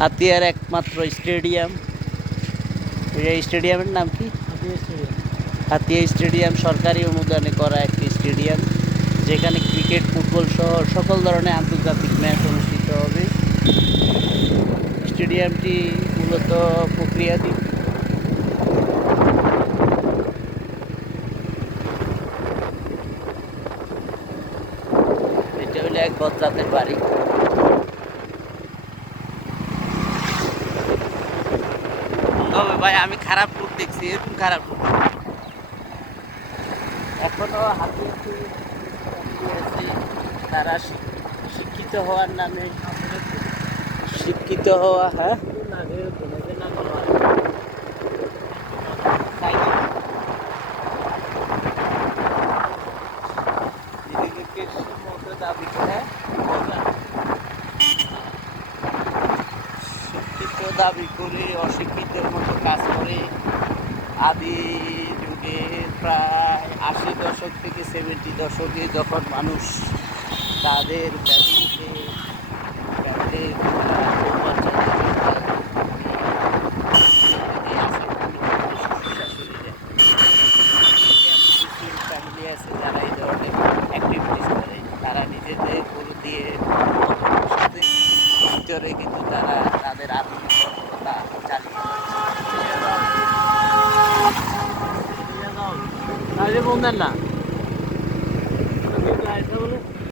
হাতিয়ার একমাত্র স্টেডিয়াম। এই স্টেডিয়ামের নাম কি? হাতিয়া স্টেডিয়াম সরকারি অনুদানে করা একটি স্টেডিয়াম, যেখানে ক্রিকেট, ফুটবল সহ সকল ধরনের আন্তর্জাতিক ম্যাচ অনুষ্ঠিত হবে। স্টেডিয়ামটি মূলত প্রক্রিয়াধীন। এটা হলো এক বজ্জাতের বাড়ি। তবে ভাই আমি খারাপ রূপ দেখছি, এরকম খারাপ রূপ এখনো হাতে আছে। তারা শিক্ষিত হওয়ার নামে, শিক্ষিত হওয়া, হ্যাঁ নিজেদেরকে মতো দাবি করে শিক্ষিত দাবি করে অশিক্ষিতের মতো কাজ করে। আদি যুগে প্রায় 80 দশক থেকে 70 দশকে যখন মানুষ তাদের ফ্যামিলিতে ফ্যামিলি আছে যারা এই ধরনের অ্যাক্টিভিটিস করে, তারা নিজেদের গরু দিয়ে ভিতরে কিন্তু তারা তাদের আত্মনির্ভরতা চালিয়ে বলতেন না